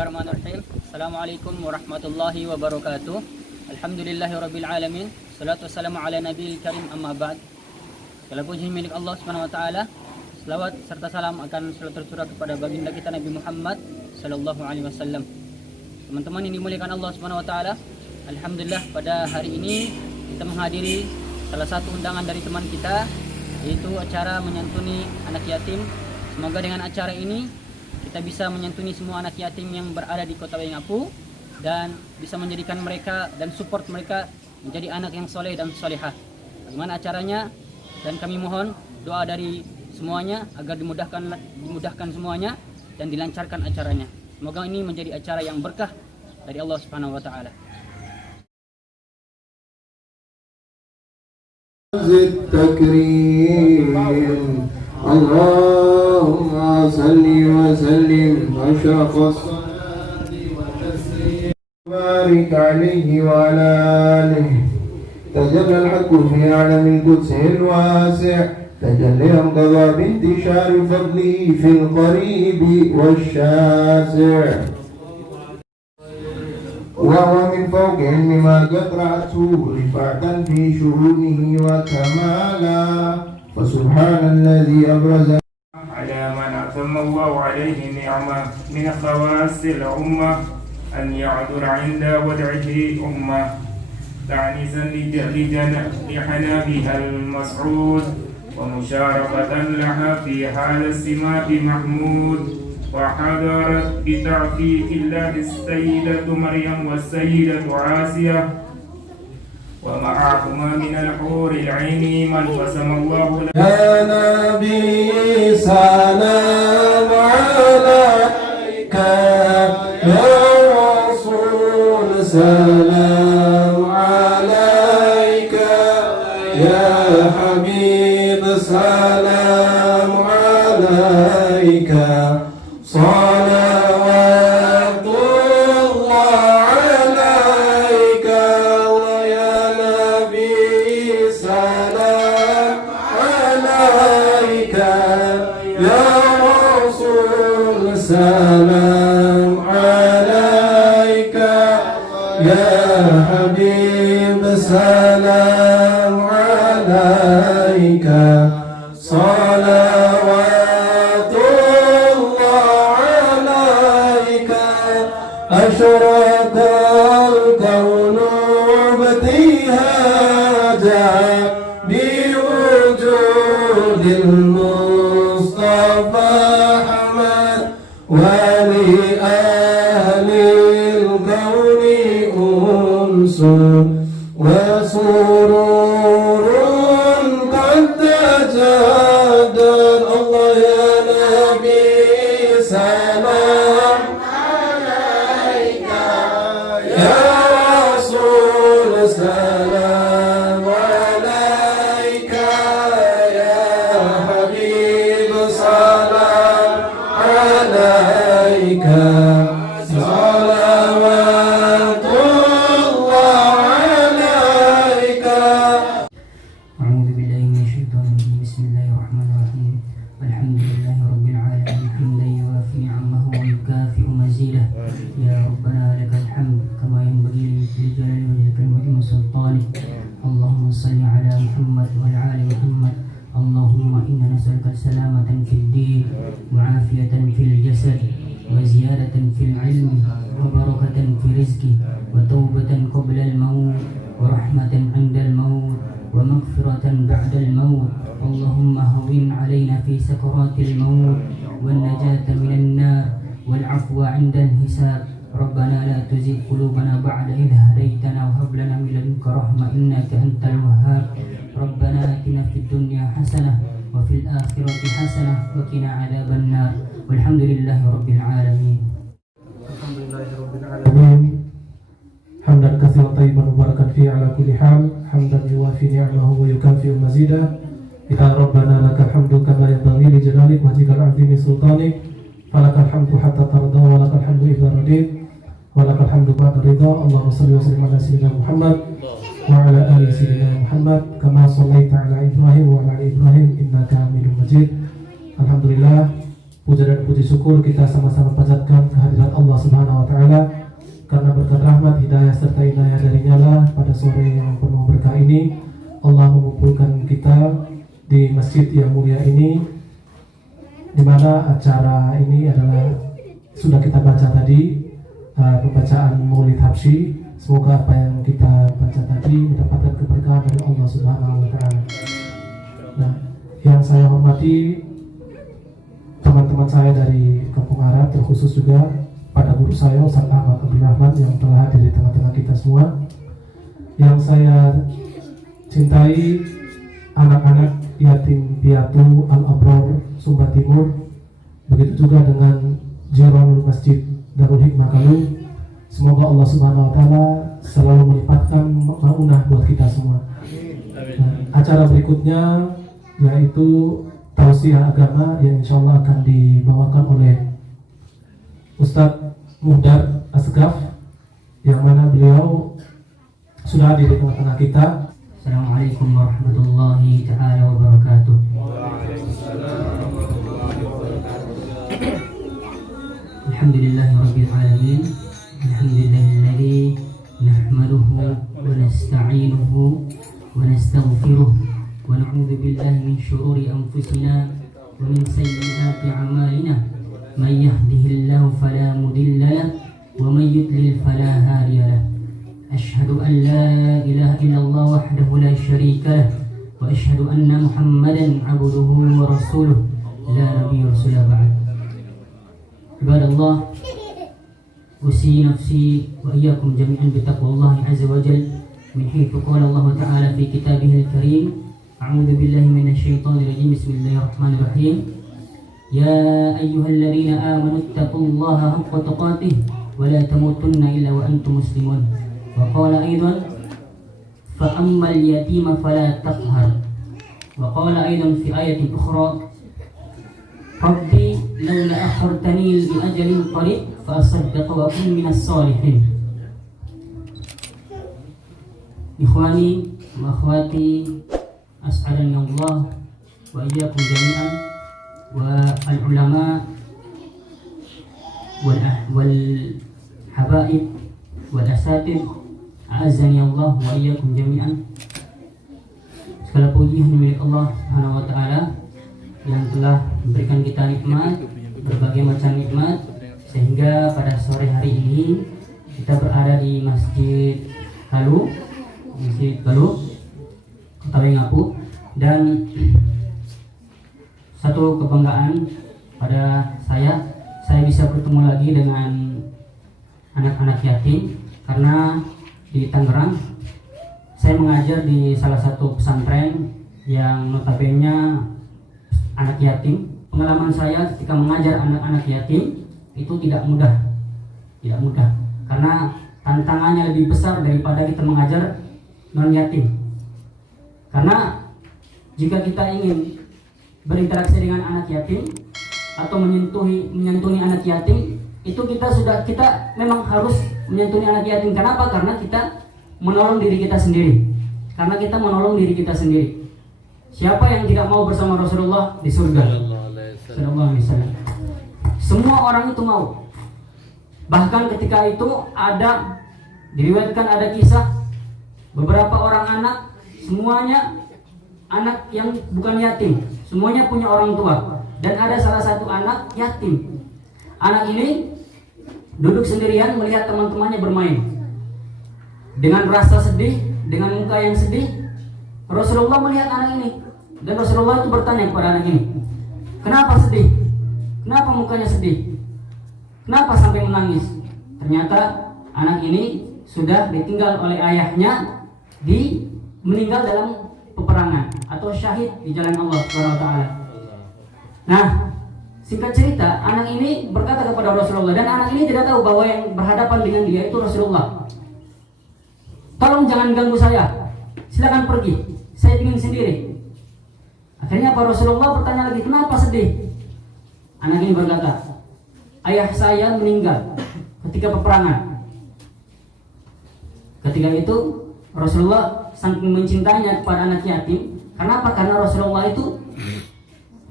Bismillahirrahmanirrahim. Assalamualaikum warahmatullahi wabarakatuh. Alhamdulillahirabbil alamin. Salatu wassalamu ala nabiyil karim, amma ba'd. Segala puji milik Allah Subhanahu wa taala. Selawat serta salam akan selalu tercurah kepada baginda kita Nabi Muhammad sallallahu alaihi wasallam. Teman-teman yang dimuliakan Allah Subhanahu wa taala, alhamdulillah pada hari ini kita menghadiri salah satu undangan dari teman kita, yaitu acara menyantuni anak yatim. Semoga dengan acara ini kita bisa menyantuni semua anak yatim yang berada di Kota Waingapu dan bisa menjadikan mereka dan support mereka menjadi anak yang soleh dan solehah. Bagaimana acaranya? Dan kami mohon doa dari semuanya agar dimudahkan semuanya dan dilancarkan acaranya. Semoga ini menjadi acara yang berkah dari Allah Subhanahu wa taala. Allahumma salli wa sallim ashraf as-salati wa taslim barik alayhi wa ala alihi tajalla al-haqqu fi alam al-quds al-wasi' تجلي انقضى بانتشار فضله في القريب والشاسع وهو من فوق علم ما قد رأته رفعة في شؤونه وكمالا فسبحان الذي أبرز على من أتم الله عليه نعمة من خواص الأمة أن يعذر عند ودعه أمة تعنيسا لحنابها المسعود ومشاركة لها في حال السماء محمود وحضرت بتعفيف الله السيدة مريم والسيدة عاسية ومعهما من الحور العين من قسم الله له. يا نبي سلام عليك يا رسول سلام عليك يا حبيب سلام عليك صلوات الله عليك يا نبي سلام عليك يا رسول سلام عليك يا حبيب سلام عليك صلوات الله عليك أشرق الكون ابتهاجا بوجود المصطفى أحمد ولأهل الكون أنس وسرور قد تجدد. الله يا نبي سلام عليك يا رسول سلام عليك يا حبيب سلام عليك صلوات الله عليك. أعوذ بالله من الشيطان الرجيم. بسم الله الرحمن الرحيم. الحمد لله رب العالمين حمدا يوافي نعمه ويكافئ مزيده. يا ربنا لك الحمد كما ينبغي لجلال وجهك الكريم وسلطانك. اللهم صل على محمد وعلى آل محمد. اللهم إنا نسألك السلامة في الدين وعافية في الجسد وزيادة في العلم وبركة في رزقه وتوبة قبل الموت ورحمة عند الموت ومغفرة بعد الموت. اللهم هون علينا في سكرات الموت والنجاة من النار والعفو عند الحساب. ربنا لا تزغ قلوبنا بعد إذ هديتنا وهب لنا من لدنك رحمة إنك أنت الوهاب. ربنا آتنا في الدنيا حسنة وفي الآخرة حسنة وقنا عذاب النار والحمد لله رب العالمين. الحمد لله رب العالمين حمدا كثيرا طيبا مباركا فيه على كل حال حمدا يوافي نعمه ويكافئ مزيدا. يا ربنا لك الحمد كما ينبغي لجلالك وجهك العظيم سلطانك فلك الحمد حتى ترضى ولك الحمد إذا رضيت ولك الحمد بعد الرضا. اللهم صل وسلم على سيدنا محمد وعلى آل سيدنا محمد كما صليت على إبراهيم وعلى آل إبراهيم إنك حميد مجيد. Alhamdulillah, puja dan puji syukur kita sama-sama panjatkan kehadirat Allah Subhanahu wa taala, karena berkat rahmat, hidayah serta inayah darinya lah pada sore yang penuh berkah ini Allah mengumpulkan kita di masjid yang mulia ini, di mana acara ini adalah sudah kita baca tadi, pembacaan Maulid Habsyi. Semoga apa yang kita baca tadi mendapatkan keberkahan dari Allah Subhanahu wa taala. Nah, yang saya hormati teman-teman saya dari Kampung Arab, terkhusus juga pada guru saya Ustaz Ahmad Abdul Rahman yang telah hadir di tengah-tengah kita semua. Yang saya cintai anak-anak yatim piatu Al-Abrar Sumba Timur, begitu juga dengan Jiranul Masjid Darul Hikmah Galuh. Semoga Allah Subhanahu wa taala selalu melipatkan maunah buat kita semua. Nah, acara berikutnya yaitu tausiah agama yang insyaallah akan dibawakan oleh Ustadz Muhdar Asgaf, yang mana beliau sudah hadir di tengah-tengah kita. Assalamualaikum warahmatullahi taala wabarakatuh. Alhamdulillahirabbil alamin. Alhamdulillahilladzi nahmaduhu wa nasta'inuhu wa nastaghfiruh wa na'udzu billahi min shururi anfusina wa min sayyiati a'malina. Man yahdihillahu fala mudilla lahu wa man yudlil fala hadiya lahu. Asyhadu an la ilaha illallah wahdahu la syarika lahu wa asyhadu anna Muhammadan 'abduhu wa rasuluh la nabiyya rasulullah ba'd. Ibadallah, usi nafsi wa iyyakum jami'an bi taqwallahi azza wa jalla min haitsu qala Allah ta'ala fi kitabihil karim. A'udzu billahi minasy syaithanir rajim. Bismillahirrahmanirrahim. Ya ayyuhalladzina amanu taqullaha haqqa tuqatih wa la tamutunna illa wa antum muslimun. Wa qala aidan fa ammal yatima fala taqhar. Wa qala aidan fi ayatin ukhra Rabbi laula akhartani li ajalin qarib fa asaddaqu wa akun minas shalihin. Ikhwani wa akhwati, as'adani Allah wa iyyakum jami'an, wa al-ulama wal habaib wal asatid, a'azzani Allah wa iyyakum jami'an. Segala puji hanya milik Allah Subhanahu wa taala yang telah memberikan kita nikmat, berbagai macam nikmat, sehingga pada sore hari ini kita berada di Masjid Galuh, Kota Wengapu, dan satu kebanggaan pada saya bisa bertemu lagi dengan anak-anak yatim, karena di Tangerang saya mengajar di salah satu pesantren yang notabene anak yatim. Pengalaman saya ketika mengajar anak-anak yatim itu tidak mudah, karena tantangannya lebih besar daripada kita mengajar non yatim. Karena jika kita ingin berinteraksi dengan anak yatim atau menyentuhi anak yatim, itu kita memang harus menyentuhi anak yatim. Kenapa? Karena kita menolong diri kita sendiri. Siapa yang tidak mau bersama Rasulullah di surga? Sallallahu alaihi wasallam. Semua orang itu mau. Bahkan ketika itu diriwayatkan ada kisah beberapa orang anak, semuanya anak yang bukan yatim, semuanya punya orang tua, dan ada salah satu anak yatim. Anak ini duduk sendirian melihat teman-temannya bermain. Dengan rasa sedih, dengan muka yang sedih, Rasulullah melihat anak ini, dan Rasulullah itu bertanya kepada anak ini, kenapa sedih? Kenapa mukanya sedih? Kenapa sampai menangis? Ternyata anak ini sudah ditinggal oleh ayahnya, meninggal dalam peperangan atau syahid di jalan Allah Subhanahu wa taala. Nah, singkat cerita, anak ini berkata kepada Rasulullah, dan anak ini tidak tahu bahwa yang berhadapan dengan dia itu Rasulullah. Tolong jangan ganggu saya, silakan pergi, saya ingin sendiri. Akhirnya Pak Rasulullah bertanya lagi, kenapa sedih? Anak ini berkata, ayah saya meninggal ketika peperangan. Ketika itu Rasulullah saking mencintainya kepada anak yatim. Kenapa? Karena Rasulullah itu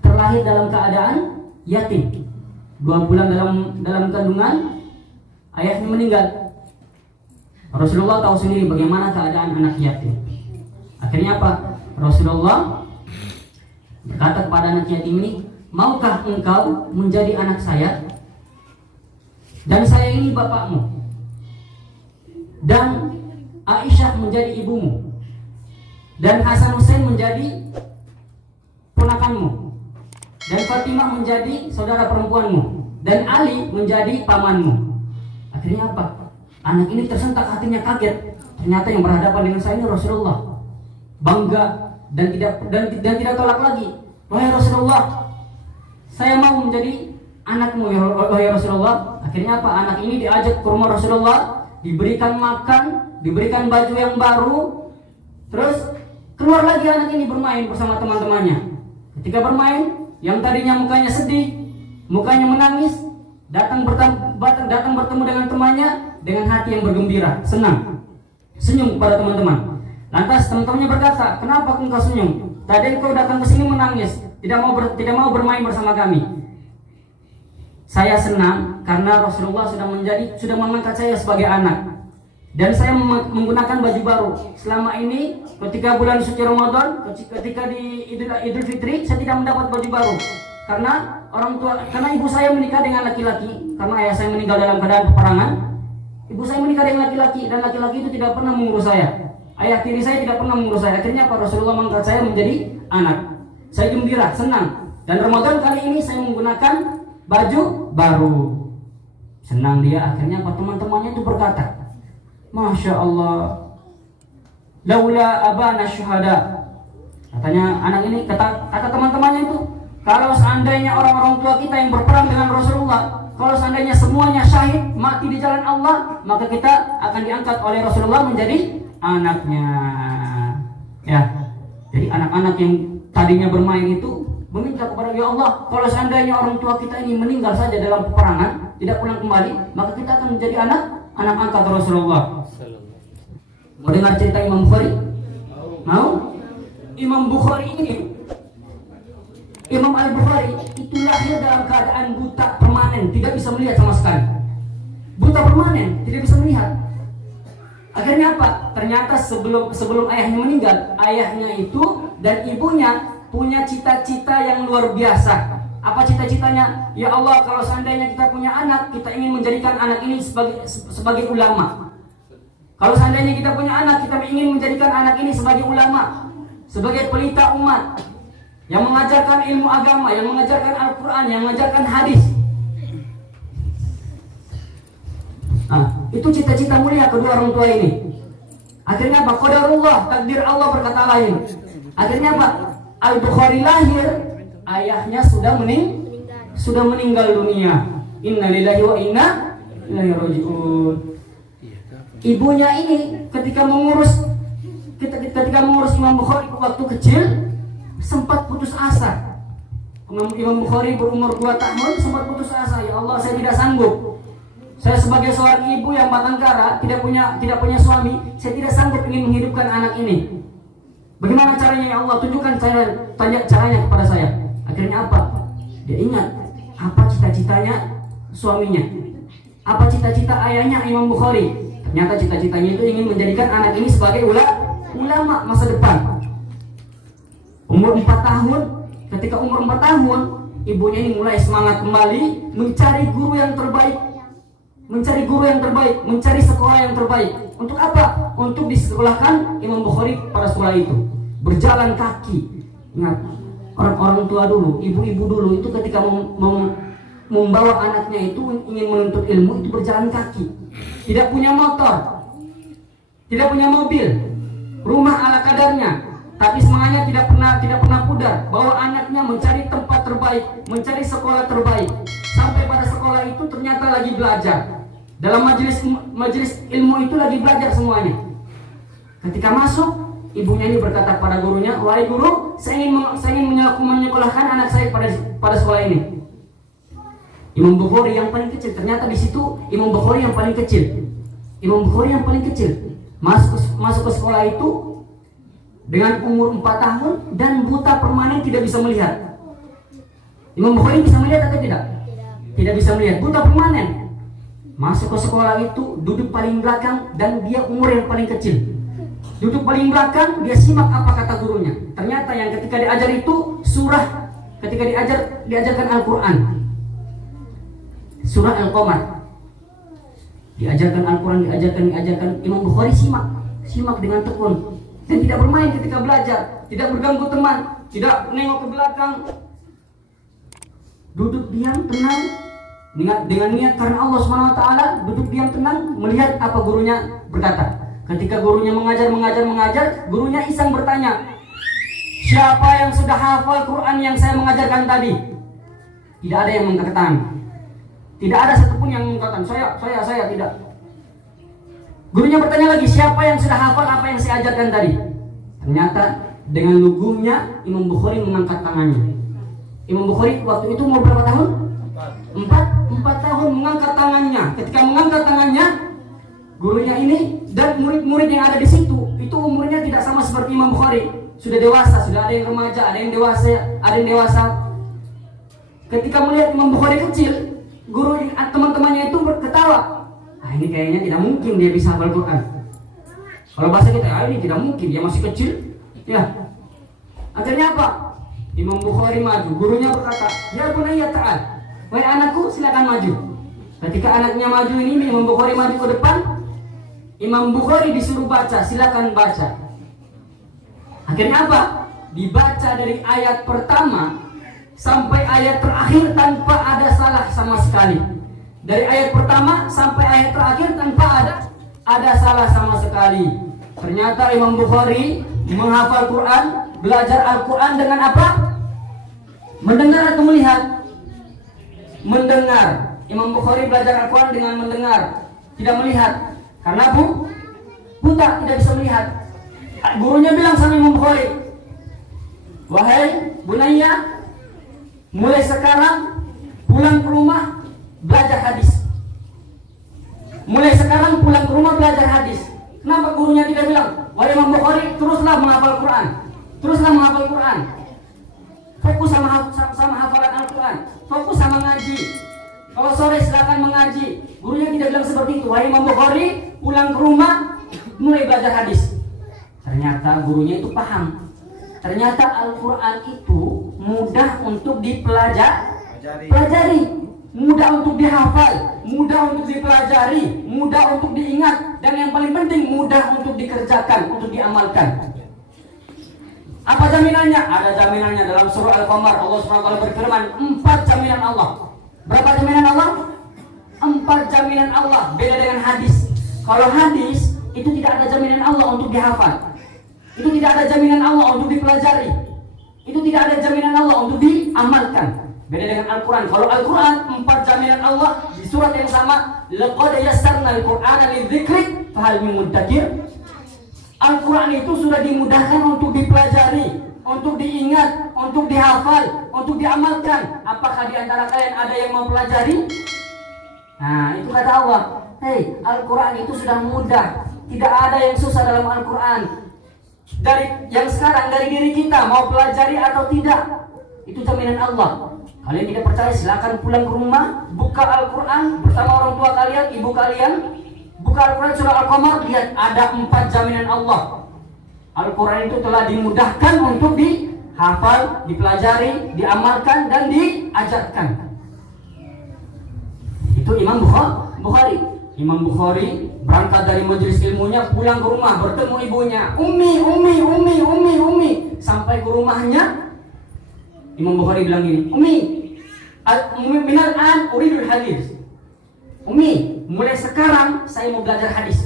terlahir dalam keadaan yatim. 2 bulan dalam kandungan, ayahnya meninggal. Rasulullah tahu sendiri bagaimana keadaan anak yatim. Akhirnya apa? Rasulullah berkata kepada anak yatim ini, maukah engkau menjadi anak saya? Dan saya ini bapakmu, dan Aisyah menjadi ibumu, dan Hasan Hussein menjadi ponakanmu, dan Fatimah menjadi saudara perempuanmu, dan Ali menjadi pamanmu. Akhirnya apa? Anak ini tersentak hatinya, kaget. Ternyata yang berhadapan dengan saya ini Rasulullah. Bangga dan tidak tolak lagi. Wahai Rasulullah, saya mau menjadi anakmu ya wahai Rasulullah. Akhirnya apa? Anak ini diajak ke rumah Rasulullah, diberikan makan, diberikan baju yang baru, terus keluar lagi anak ini bermain bersama teman-temannya. Ketika bermain, yang tadinya mukanya sedih, mukanya menangis, datang bertemu dengan temannya dengan hati yang bergembira, senang, senyum kepada teman-teman. Lantas teman-temannya berkata, kenapa engkau senyum? Tadi engkau datang ke sini menangis, tidak mau bermain bersama kami. Saya senang karena Rasulullah sudah mengangkat saya sebagai anak, dan saya menggunakan baju baru. Selama ini ketika bulan suci Ramadan, ketika di Idul Fitri, saya tidak mendapat baju baru karena ibu saya menikah dengan laki-laki. Karena ayah saya meninggal dalam keadaan peperangan, ibu saya menikah dengan laki-laki, dan laki-laki itu tidak pernah mengurus saya. Ayah tiri saya tidak pernah mengurus saya. Akhirnya Pak Rasulullah mengangkat saya menjadi anak. Saya gembira, senang. Dan Ramadan kali ini saya menggunakan baju baru. Senang dia. Akhirnya Pak teman-temannya itu berkata, Masya Allah, laula abana syuhada. Katanya anak ini, kata teman-temannya itu, kalau seandainya orang-orang tua kita yang berperang dengan Rasulullah, kalau seandainya semuanya syahid, mati di jalan Allah, maka kita akan diangkat oleh Rasulullah menjadi anaknya. Ya, jadi anak-anak yang tadinya bermain itu meminta kepada ya Allah, kalau seandainya orang tua kita ini meninggal saja dalam peperangan, tidak pulang kembali, maka kita akan menjadi anak angkat Rasulullah. Mau dengar cerita Imam Bukhari? Mau? Imam Bukhari ini, Imam Al-Bukhari itu lahir dalam keadaan buta permanen, tidak bisa melihat sama sekali. Buta permanen, tidak bisa melihat. Akhirnya apa? Ternyata sebelum ayahnya meninggal, ayahnya itu dan ibunya punya cita-cita yang luar biasa. Apa cita-citanya? Ya Allah, kalau seandainya kita punya anak, kita ingin menjadikan anak ini sebagai ulama. Kalau seandainya kita punya anak, kita ingin menjadikan anak ini sebagai ulama, sebagai pelita umat, yang mengajarkan ilmu agama, yang mengajarkan Al-Quran, yang mengajarkan hadis. Nah, itu cita-cita mulia kedua orang tua ini. Akhirnya apa? Qadarullah, takdir Allah berkata lain. Akhirnya apa? Al-Bukhari lahir, ayahnya sudah meninggal dunia. Inna lillahi wa inna ilaihi raji'un. Ibunya ini ketika mengurus Imam Bukhari waktu kecil sempat putus asa. Imam Bukhari berumur 2 tahun sempat putus asa. Ya Allah, saya tidak sanggup. Saya sebagai seorang ibu yang batang kara, tidak punya suami, saya tidak sanggup ingin menghidupkan anak ini. Bagaimana caranya ya Allah? Tunjukkan caranya kepada saya. Akhirnya apa? Dia ingat apa cita-citanya suaminya, apa cita-cita ayahnya Imam Bukhari. Ternyata cita-citanya itu ingin menjadikan anak ini sebagai ulama masa depan. Umur 4 tahun, ketika umur 4 tahun, ibunya ini mulai semangat kembali mencari guru yang terbaik, mencari sekolah yang terbaik. Untuk apa? Untuk disekolahkan Imam Bukhari pada sekolah itu. Berjalan kaki. Ingat, orang-orang tua dulu, ibu-ibu dulu itu ketika membawa anaknya itu ingin menuntut ilmu itu berjalan kaki. Tidak punya motor, tidak punya mobil, rumah ala kadarnya, tapi semangatnya tidak pernah pudar. Bawa anaknya mencari tempat terbaik, mencari sekolah terbaik. Sampai pada sekolah itu ternyata lagi belajar. Dalam majelis ilmu itu lagi belajar semuanya. Ketika masuk, ibunya ini berkata pada gurunya, wahai guru, saya ingin menyekolahkan anak saya pada sekolah ini. Imam Bukhari yang paling kecil, ternyata di situ Imam Bukhari yang paling kecil. Masuk ke sekolah itu dengan umur 4 tahun dan buta permanen, tidak bisa melihat. Imam Bukhari bisa melihat atau tidak? tidak bisa melihat, buta permanen. Masuk ke sekolah itu duduk paling belakang dan dia umur yang paling kecil. Duduk paling belakang, dia simak apa kata gurunya. Ternyata yang ketika diajar itu surah, ketika diajarkan Al-Quran, surah Al-Qamar. Diajarkan Al-Quran, diajarkan. Imam Bukhari simak dengan tekun dan tidak bermain ketika belajar, tidak berganggu teman, tidak menengok ke belakang. Duduk diam tenang dengan niat karena Allah SWT. Duduk diam tenang melihat apa gurunya berkata. Ketika gurunya mengajar, gurunya iseng bertanya, siapa yang sudah hafal Quran yang saya mengajarkan tadi? Tidak ada yang mengangkat tangan. Tidak ada satupun yang mengatakan saya tidak. Gurunya bertanya lagi, siapa yang sudah hafal apa yang saya ajarkan tadi? Ternyata dengan lugunya Imam Bukhari mengangkat tangannya. Imam Bukhari waktu itu umur berapa tahun? 4 tahun mengangkat tangannya. Ketika mengangkat tangannya, gurunya ini dan murid-murid yang ada di situ itu umurnya tidak sama seperti Imam Bukhari. Sudah dewasa, sudah ada yang remaja, ada yang dewasa. Ketika melihat Imam Bukhari kecil, guru teman-temannya itu ketawa. Ini kayaknya tidak mungkin dia bisa hafal Quran. Kalau bahasa kita, ini tidak mungkin, dia masih kecil. Ya. Akhirnya apa? Imam Bukhari maju, gurunya berkata, ya bunayya ta'al, wahai anakku silakan maju. Ketika anaknya maju ini, Imam Bukhari maju ke depan. Imam Bukhari disuruh baca, silakan baca. Akhirnya apa? Dibaca dari ayat pertama sampai ayat terakhir tanpa ada salah sama sekali. Dari ayat pertama sampai ayat terakhir tanpa ada salah sama sekali. Ternyata Imam Bukhari menghafal Quran, belajar Al-Quran dengan apa? Mendengar atau melihat? Mendengar. Imam Bukhari belajar Al-Quran dengan mendengar, tidak melihat. Karena buta, tidak bisa melihat. Gurunya bilang sama Imam Bukhari, wahai bunayya, mulai sekarang pulang ke rumah belajar hadis. Mulai sekarang pulang ke rumah belajar hadis. Kenapa gurunya tidak bilang, wahai Imam Bukhari, teruslah menghafal Quran, teruslah menghafal Quran, fokus sama hafalan Al-Quran, fokus sama ngaji. Kalau sore silakan mengaji. Gurunya tidak bilang seperti itu. Wahai Imam Bukhari, pulang ke rumah mulai belajar hadis. Ternyata gurunya itu paham. Ternyata Al-Quran itu mudah untuk dipelajari, mudah untuk dihafal, mudah untuk dipelajari, mudah untuk diingat, dan yang paling penting mudah untuk dikerjakan, untuk diamalkan. Apa jaminannya? Ada jaminannya dalam surah Al-Qamar. Allah SWT berfirman, 4 jaminan Allah. Berapa jaminan Allah? 4 jaminan Allah. Beda dengan hadis. Kalau hadis itu tidak ada jaminan Allah untuk dihafal, itu tidak ada jaminan Allah untuk dipelajari, itu tidak ada jaminan Allah untuk diamalkan. Beda dengan Al-Quran. Kalau Al-Quran 4 jaminan Allah di surat yang sama. Laqad yassarna al-Qur'ana lidzikri fahal min muddakir. Al-Quran itu sudah dimudahkan untuk dipelajari, untuk diingat, untuk dihafal, untuk diamalkan. Apakah di antara kalian ada yang mau pelajari? Nah, itu kata Allah. Hei, Al-Quran itu sudah mudah. Tidak ada yang susah dalam Al-Quran. Dari yang sekarang, dari diri kita mau pelajari atau tidak, itu jaminan Allah. Kalian tidak percaya, silakan pulang ke rumah, buka Al-Quran bersama orang tua kalian, ibu kalian. Buka Al-Quran surah Al-Qamar, lihat ada 4 jaminan Allah. Al-Quran itu telah dimudahkan untuk dihafal, dipelajari, diamalkan, dan diajarkan. Itu Imam Bukhari. Imam Bukhari berangkat dari majelis ilmunya, pulang ke rumah, bertemu ibunya, Umi. Sampai ke rumahnya, Imam Bukhari bilang gini, Umi, minal an uridul hadis. Umi, mulai sekarang saya mau belajar hadis.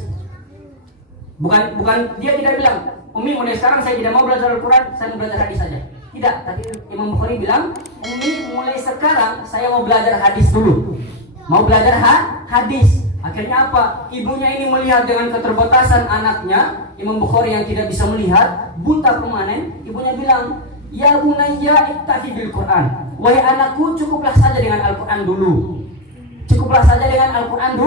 Bukan dia tidak bilang, Umi, mulai sekarang saya tidak mau belajar Al-Quran, saya mau belajar hadis saja. Tidak, tapi Imam Bukhari bilang, Umi, mulai sekarang saya mau belajar hadis dulu. Mau belajar hadis. Akhirnya apa? Ibunya ini melihat dengan keterbatasan anaknya, Imam Bukhari yang tidak bisa melihat, buta permanen. Ibunya bilang, ya bunayya ittahi bil Quran. Wahai anakku, cukuplah saja dengan Al-Quran dulu. Cukuplah saja dengan Al-Quran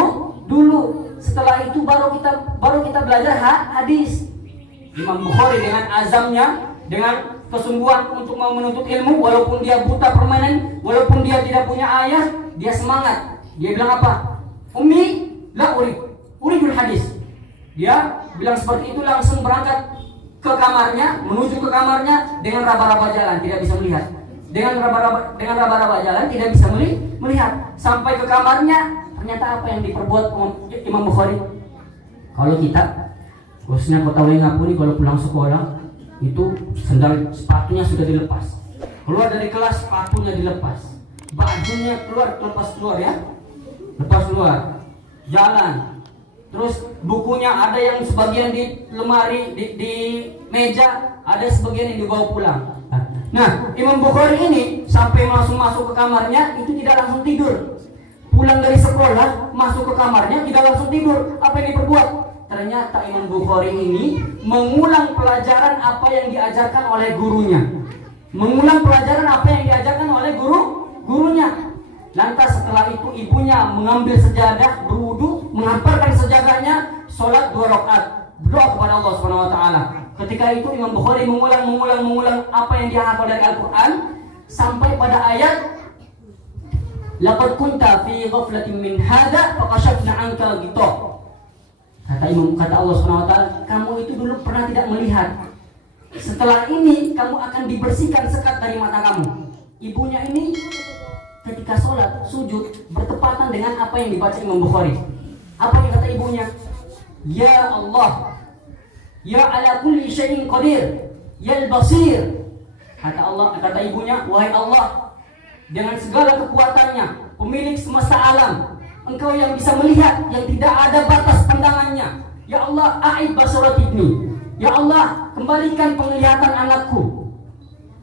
dulu. Setelah itu baru kita belajar hadis. Imam Bukhari dengan azamnya, dengan kesungguhan untuk mau menuntut ilmu, walaupun dia buta permanen, walaupun dia tidak punya ayah, dia semangat. Dia bilang apa? Ummi la uridul hadis. Dia bilang seperti itu, langsung berangkat ke kamarnya, menuju ke kamarnya dengan raba-raba jalan, tidak bisa melihat. Dengan raba-raba jalan tidak bisa melihat. Sampai ke kamarnya, ternyata apa yang diperbuat Imam Bukhari? Kalau kita, khususnya kota Wengapu nih, kalau pulang sekolah itu sepatunya sudah dilepas. Keluar dari kelas sepatunya dilepas. Bajunya lepas keluar ya. Lepas keluar. Jalan. Terus bukunya ada yang sebagian di lemari, di meja, ada sebagian yang dibawa pulang. Nah, Imam Bukhari ini sampai langsung masuk ke kamarnya itu tidak langsung tidur. Pulang dari sekolah, masuk ke kamarnya tidak langsung tidur. Apa yang diperbuat? Ternyata Imam Bukhari ini mengulang pelajaran apa yang diajarkan oleh gurunya. Mengulang pelajaran apa yang diajarkan oleh gurunya. Lantas setelah itu ibunya mengambil sejadah, berwudu, menghamparkan sejadahnya, sholat 2 rakaat, berdoa kepada Allah Subhanahu wa taala. Ketika itu Imam Bukhari mengulang apa yang dihafal dari Al-Qur'an sampai pada ayat laqad kunta fi ghaflatin min hadza faqashafna 'anka ghita. Kata Allah Subhanahu wa taala, kamu itu dulu pernah tidak melihat. Setelah ini kamu akan dibersihkan sekat dari mata kamu. Ibunya ini ketika sholat, sujud bertepatan dengan apa yang dibaca Imam Bukhari. Apa yang kata ibunya? Ya Allah, ya ala kulli syai'in qadir, ya al-basir. Kata ibunya, wahai Allah, dengan segala kekuatannya, pemilik semesta alam, Engkau yang bisa melihat, yang tidak ada batas pandangannya. Ya Allah, a'id basarat ibni. Ya Allah, kembalikan penglihatan anakku.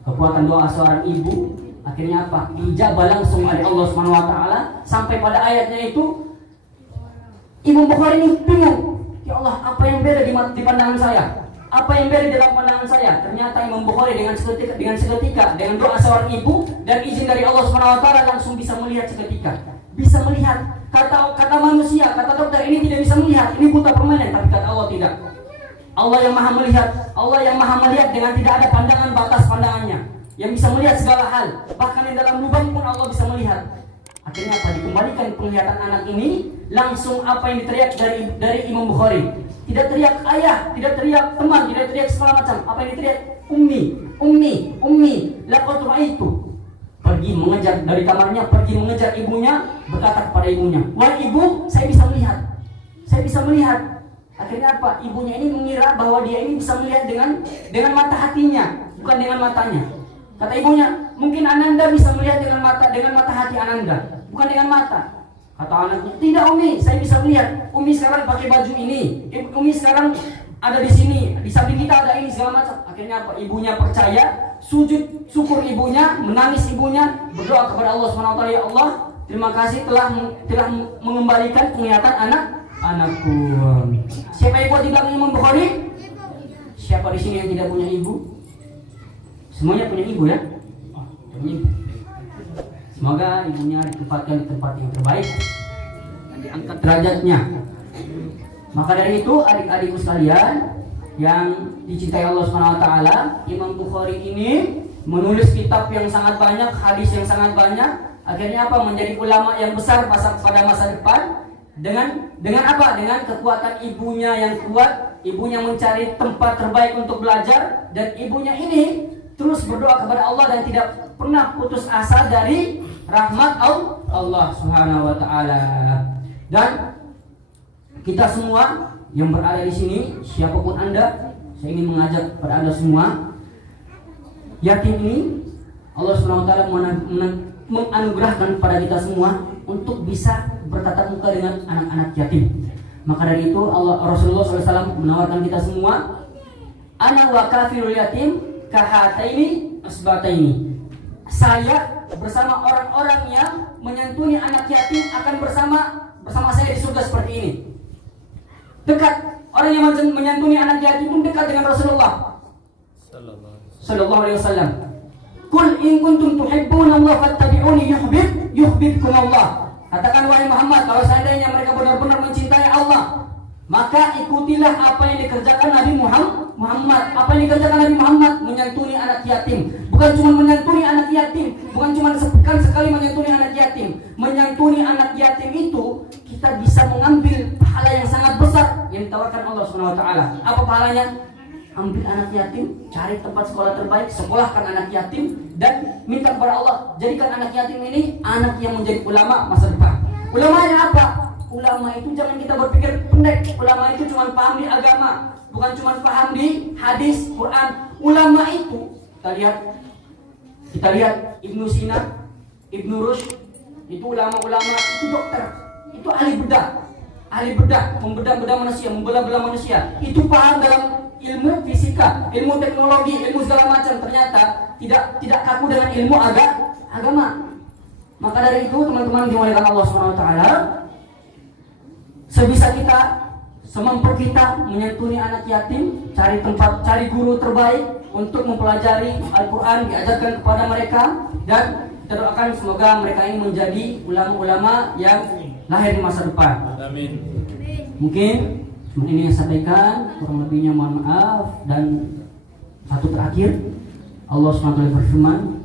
Kekuatan doa seorang ibu akhirnya apa? Dijabah langsung oleh Allah Subhanahu wa taala sampai pada ayatnya itu Imam Bukhari ini bingung. Ya Allah, apa yang beda di pandangan saya? Apa yang beda dalam pandangan saya? Ternyata Imam Bukhari dengan seketika dengan doa seorang ibu dan izin dari Allah Subhanahu wa taala langsung bisa melihat seketika. Bisa melihat. Kata manusia, kata dokter ini tidak bisa melihat, ini buta permanen, tapi kata Allah tidak. Allah yang maha melihat, Allah yang maha melihat dengan tidak ada pandangan batas pandangannya, yang bisa melihat segala hal, bahkan yang dalam lubang pun Allah bisa melihat. Akhirnya apa? Dikembalikan penglihatan anak ini, langsung apa yang diteriak dari Imam Bukhari. Tidak teriak ayah, tidak teriak teman, tidak teriak segala macam. Apa yang diteriak? Ummi, laqad ra'aitu. Pergi mengejar dari kamarnya, pergi mengejar ibunya, berkata kepada ibunya, wah ibu, saya bisa melihat. Akhirnya apa? Ibunya ini mengira bahwa dia ini bisa melihat dengan mata hatinya, bukan dengan matanya. Kata ibunya, mungkin Ananda bisa melihat dengan mata hati Ananda, bukan dengan mata. Kata anaknya, tidak Umi, saya bisa melihat. Umi sekarang pakai baju ini, Umi sekarang ada di sini, di samping kita ada ini segala macam. Akhirnya apa? Ibunya percaya, sujud syukur ibunya, menangis ibunya, berdoa kepada Allah Subhanahu wa taala, ya Allah, terima kasih telah mengembalikan penglihatan anakku. Siapa yang buat di belakang Imam Bukhari? Siapa di sini yang tidak punya ibu? Semuanya punya ibu ya? Punya ibu. Semoga ibunya ditempatkan di tempat yang terbaik dan diangkat derajatnya. Maka dari itu adik-adikku sekalian yang dicintai Allah Subhanahu wa taala, Imam Bukhari ini menulis kitab yang sangat banyak, hadis yang sangat banyak. Akhirnya apa? Menjadi ulama yang besar pada masa depan. Dengan apa? Dengan kekuatan ibunya yang kuat, ibunya mencari tempat terbaik untuk belajar, dan ibunya ini terus berdoa kepada Allah dan tidak pernah putus asa dari rahmat Allah Subhanahu wa taala. Dan kita semua yang berada di sini, siapapun Anda, saya ingin mengajak kepada Anda semua, yatim ini Allah Subhanahu wa taala menganugerahkan kepada kita semua untuk bisa bertatap muka dengan anak-anak yatim. Maka dari itu Rasulullah SAW menawarkan kita semua, ana wa kafirul yatim kahataini asbataini. Saya bersama orang-orang yang menyantuni anak yatim akan bersama saya di surga seperti ini. Dekat, orang yang menyantuni anak yatim pun dekat dengan Rasulullah sallallahu alaihi wasallam. Qul in kuntum tuhibbuna Allah fattabi'uni yuhibbukum Allah. Katakan wahai Muhammad, kalau seandainya mereka benar-benar mencintai Allah, maka ikutilah apa yang dikerjakan Nabi Muhammad. Apa yang dikerjakan Nabi Muhammad? Menyantuni anak yatim. Bukan cuma menyantuni anak yatim. Bukan cuma sekali menyantuni anak yatim. Menyantuni anak yatim itu kita bisa mengambil pahala yang sangat besar yang ditawarkan Allah SWT. Apa pahalanya? Ambil anak yatim, cari tempat sekolah terbaik, sekolahkan anak yatim, dan minta kepada Allah, jadikan anak yatim ini anak yang menjadi ulama masa depan. Ulamanya apa? Ulama itu jangan kita berpikir pendek. Ulama itu cuma paham di agama, bukan cuma paham di hadis, Quran. Ulama itu kita lihat Ibnu Sina, Ibnu Rushd, itu ulama-ulama, itu dokter, itu ahli bedah, membedah-bedah manusia, membelah-belah manusia. Itu paham dalam ilmu fisika, ilmu teknologi, ilmu segala macam. Ternyata tidak kaku dengan ilmu agama. Maka dari itu teman-teman dimuliakan Allah SWT, sebisa kita, semampu kita menyantuni anak yatim, cari guru terbaik untuk mempelajari Al-Quran, diajarkan kepada mereka, dan kita doakan semoga mereka ini menjadi ulama-ulama yang lahir di masa depan. Amin. Mungkin cuma ini yang saya sampaikan, kurang lebihnya mohon maaf. Dan satu terakhir, Allah SWT berfirman,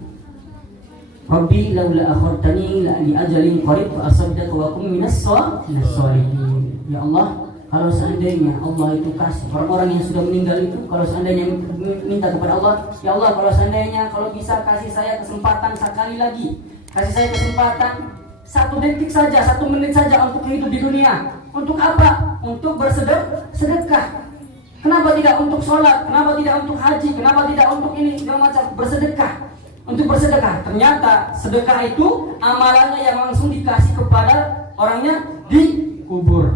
Rabbi laula akhartani la li ajalin qarib fa asaddaq wa kum minas sholihin. Ya Allah, kalau seandainya Allah itu kasih orang-orang yang sudah meninggal itu, kalau seandainya minta kepada Allah, ya Allah, kalau bisa kasih saya kesempatan sekali lagi, kasih saya kesempatan 1 detik saja, 1 menit saja untuk hidup di dunia. Untuk apa? Untuk bersedekah. Kenapa tidak untuk sholat? Kenapa tidak untuk haji? Kenapa tidak untuk ini segala macam? Bersedekah. Untuk bersedekah. Ternyata sedekah itu amalannya yang langsung dikasih kepada orangnya di kubur.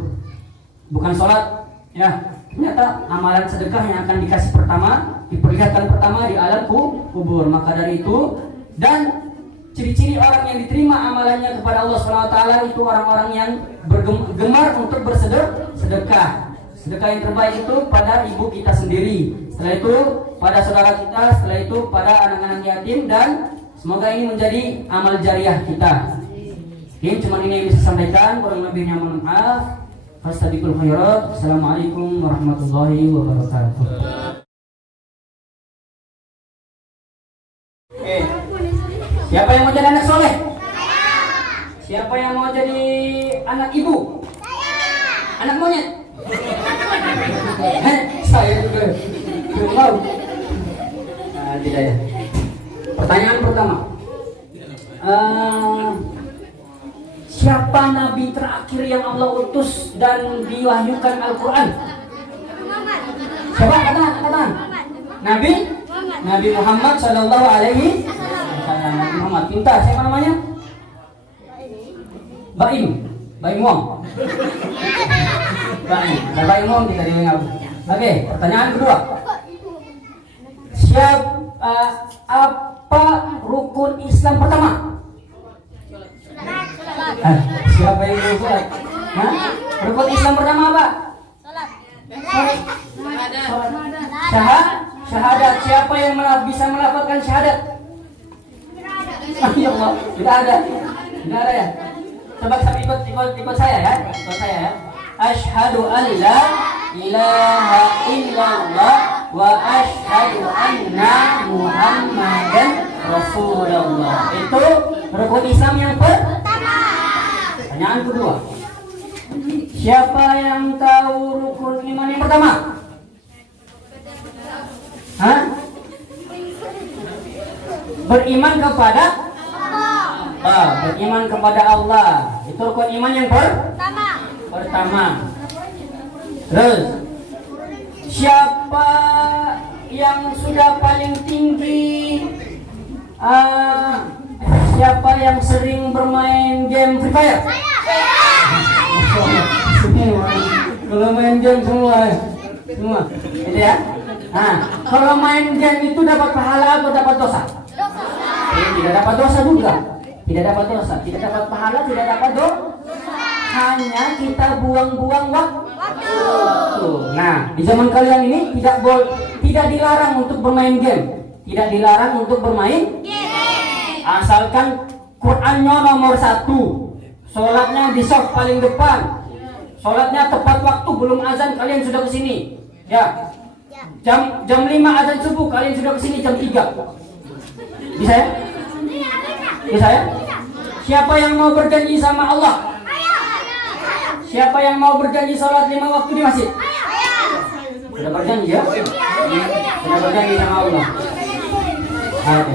Bukan sholat. Ya. Ternyata amalan sedekah yang akan dikasih pertama, diperlihatkan pertama di alam kubur. Maka dari itu, dan ciri-ciri orang yang diterima amalannya kepada Allah SWT itu orang-orang yang bergemar untuk bersedekah. Sedekah yang terbaik itu pada ibu kita sendiri, setelah itu pada saudara kita, setelah itu pada anak-anak yatim, dan semoga ini menjadi amal jariah kita. Mungkin cuma ini yang bisa sampaikan, kurang lebihnya mohon maaf. Fastabiqul khairat. Assalamualaikum warahmatullahi wabarakatuh. Siapa yang mau jadi anak soleh? Siapa yang mau jadi anak ibu? Anak monyet? Saya juga belum mau. Tidak ya. Pertanyaan pertama, siapa nabi terakhir yang Allah utus dan diwahyukan Al-Quran? Siapa? Katakan. Nabi Muhammad Sallallahu Alaihi Wasallam. Nabi Muhammad. Pintar. Siapa namanya? Baim Wong. Baim Wong kita dengar. Oke, pertanyaan kedua. Apa rukun Islam pertama? Siapa yang mau sholat? Rukun Islam pertama apa? Syahadat. Siapa yang bisa melafalkan syahadat? Ya Allah, tidak ada ya. Coba ikut saya ya. Asyhadu an la ilaha illallah wa asyhadu anna Muhammadan Rasulullah. Itu rukun Islam yang pertama. Pertanyaan kedua. Siapa yang tahu rukun iman yang pertama? Beriman kepada Allah. Beriman kepada Allah. Itu rukun iman yang pertama. Terus, siapa yang sudah paling tinggi? Siapa yang sering bermain game Free Fire? Semua. Kalau main game semua. Itu ya. Kalau main game itu dapat pahala atau dapat dosa? Tidak dapat dosa juga. Tidak dapat dosa, tidak dapat pahala, tidak dapat dosa. Hanya kita buang-buang waktu. Nah, di zaman kalian ini tidak dilarang untuk bermain game. Tidak dilarang untuk bermain game. Asalkan Qur'annya nomor 1. Sholatnya di saf paling depan. Sholatnya tepat waktu, belum azan kalian sudah kesini. Ya. Jam 5 azan subuh kalian sudah kesini jam 3. Bisa ya? Bisa ya? Siapa yang mau berjanji sama Allah? Siapa yang mau berjanji sholat 5 waktu di masjid? Sudah berjanji ya? Sudah berjanji sama Allah. Oke.